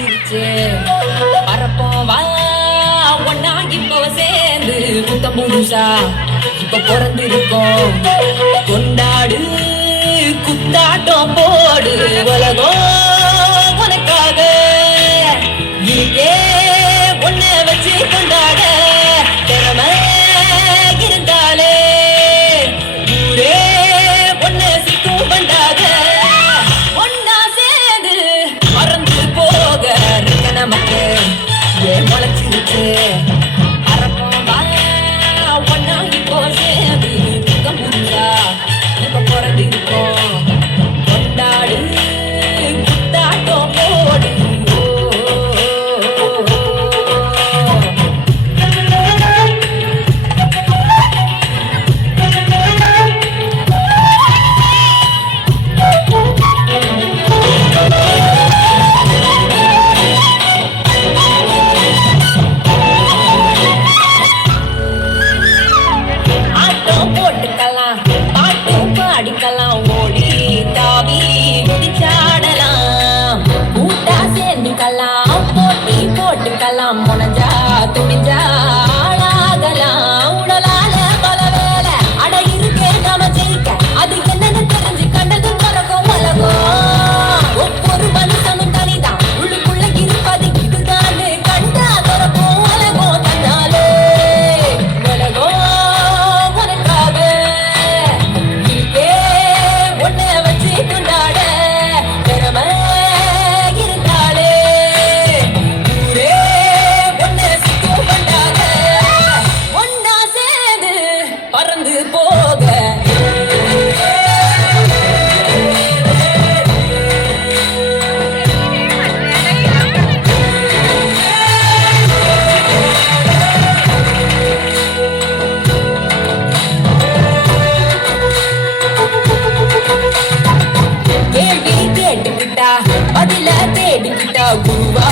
முளைச்சிருச்சு பரப்போம் வா ஒன்னா இப்போ சேர்ந்து புத்தம் புதுசா இப்ப பிறந்திருக்கோம் கொண்டாடு குத்தாட்டம் போடு உலகம் உனக்காக இருக்கே ஒன்ன வச்சு கொண்டாட திறமை இருந்தாலே ஊரே ஒன்ன சிக்கும் பண்ணாத ஒன்னா சேர்ந்து மறந்து போக இருக்க நமக்கு ஏன் முளைச்சிருச்சு பரப்போம் ஒன்னா இப்போ சேர்ந்து புத்தம் புதுசா இப்ப பிறந்திருக்கோம் கொண்டாடு குத்தாட்டம் போடு அடிக்கலாம் ஓடி தாவி குதிச்சாடலாம் கூட்டா சேர்ந்துக்கலாம் போட்டி போட்டுக்கலாம் முனைஞ்சா துணிஞ்சா ஆளாகலாம் உடலால பல வேலை அட இருக்கே நாம ஜெயிக்க அது என்னன்னு தெரிஞ்சு கண்டது பறக்கும் உலகம் ஒவ்வொரு மனுஷனும் தனிதான் உள்ளுக்குள்ள இருப்பது இதுதான் கண்டா பறக்கும் உலகம் தன்னாலே உலகம் உனக்காக கொண்டாட திறமை இருந்தாலே ஊரே ஒன்ன சிக்கும் பண்ணாத ஒன்னா சேர்ந்து பறந்து போக கேள்வி கேட்டுக்கிட்டா பதில தேடிக்கிட்டா குருவா